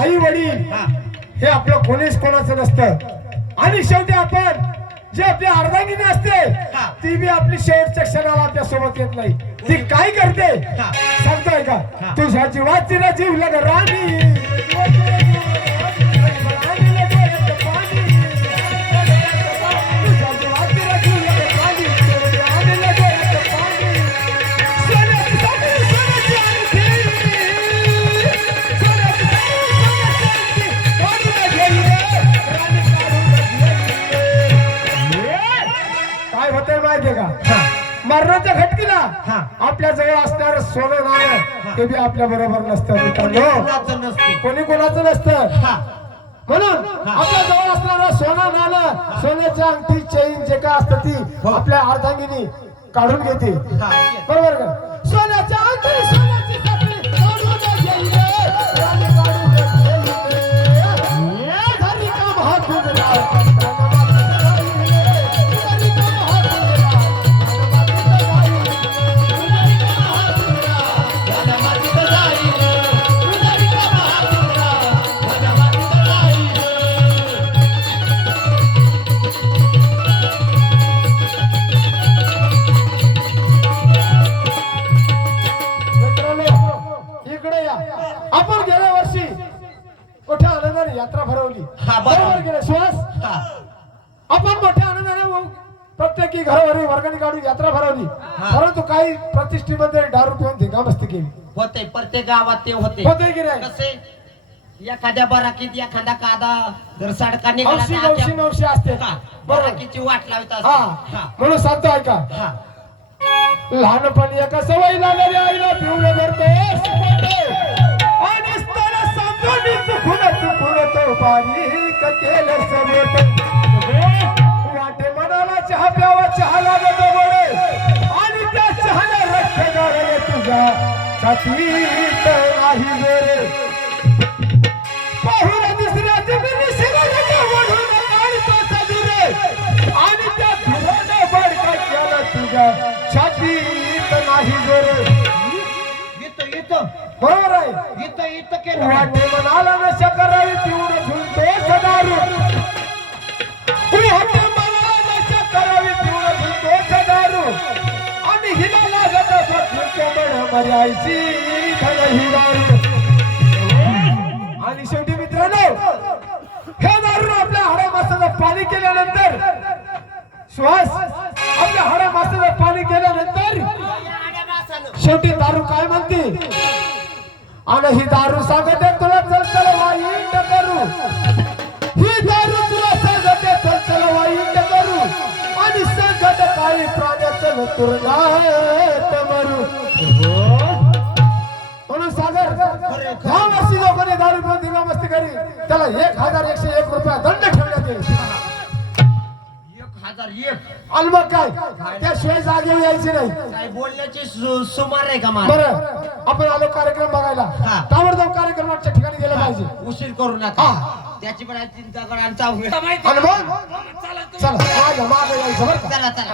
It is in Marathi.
आई वडील हा. आपलं कोणीच कोणाचं नसतं. आणि शेवटी आपण जे आपली अर्धांगिनी असते. ती बी आपली शेवटच्या क्षणाला आपल्यासोबत येत नाही. ती काय करते. सांगतोय का. तुझ्या जीवाची ना जीव लग राणी. माहितीये का? मरणाच्या घटकीला हा. आपल्या जवळ असणार सोनं नाणं ते बी आपल्या बरोबर नसतं कोणी कुणाचं नसते. हा. म्हणून आपल्या जवळ असणारं सोनं नाणं सोन्याची अंगठी चैन जे काय असतं ती आपल्या अर्धांगिनी काढून घेते. हा. बरोबर का? यात्रा भरवली. हा, बरोबर. बरोबर गेले श्वास हा. आपण मोठ्या आनंदाने प्रत्येकी घरोघरी वर्गणी काढून यात्रा भरवली. परंतु काही प्रतिष्ठेमध्ये दारू पिऊन धिंगामस्ती केली. होते प्रत्येक गावात ते होते. होते की नाही? कसे? एखाद्या बराकीत एखादा कादा जर सडका निघाला तर नवशी नवशी असते. हा, बरोबर. बराकीची वाट लावत असते. हा. हा. म्हणून सांगतो ऐका. हा. लहानपणी एका सवय लागली आईला पिवळं भरतो लागत गोडे. आणि त्या चहाला गाळले तुझ्या छातीत नाही गोरे पाहुणा दुसऱ्याची मी निशिराला ओढून काढतो सदुरे. आणि त्या धुराने बडका केला तुझ्या छातीत नाही गोरे येतो येतो बरोबर आहे. येतो येतो केलं. वाटे मनाला नशा करावी पिऊन झुलतो सदारू झुलतो मर्यायची ही दारू आणि शेवटी मित्रांनो हे दारू आपल्या हाडा मासाला पाणी केल्यानंतर श्वास आपल्या हाडा मासाला पाणी केल्यानंतर शेवटी दारू काय म्हणते? आणि ही दारू सांगते तुला चल चल वाईट करू. ही दारू तुला सांगते चल चल वाईट करू. आणि संकट काही प्राण्याचं तुरुंगात करी त्याला एक हजार एकशे एक रुपया दंड ठेवण्यात येईल. एक हजार एक. आणि मग काय? त्याशिवाय जागेवर यायचे नाही. काय बोलण्याची सु- सुमार आहे का मला? बरं आपण आलो कार्यक्रम बघायला. हा. ताबडतोब कार्यक्रमाच्या ठिकाणी गेलं पाहिजे. उशीर करू नका. त्याची पण चिंता करा आणि चावू आणि मग? चला माझ्या मागे यायचं बरं का. चला चला.